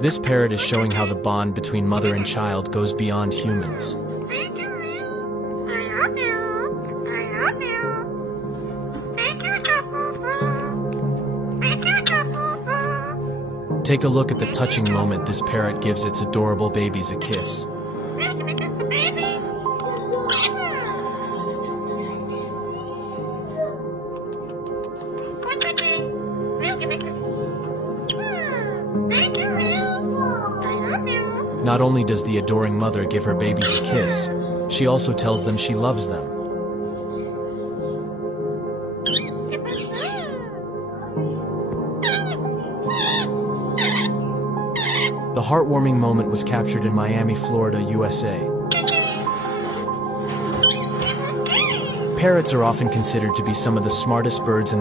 This parrot is showing how the bond between mother and child goes beyond humans. Take a look at the touching moment this parrot gives its adorable babies a kiss. Not only does the adoring mother give her babies a kiss, she also tells them she loves them. The heartwarming moment was captured in Miami, Florida, USA. Parrots are often considered to be some of the smartest birds in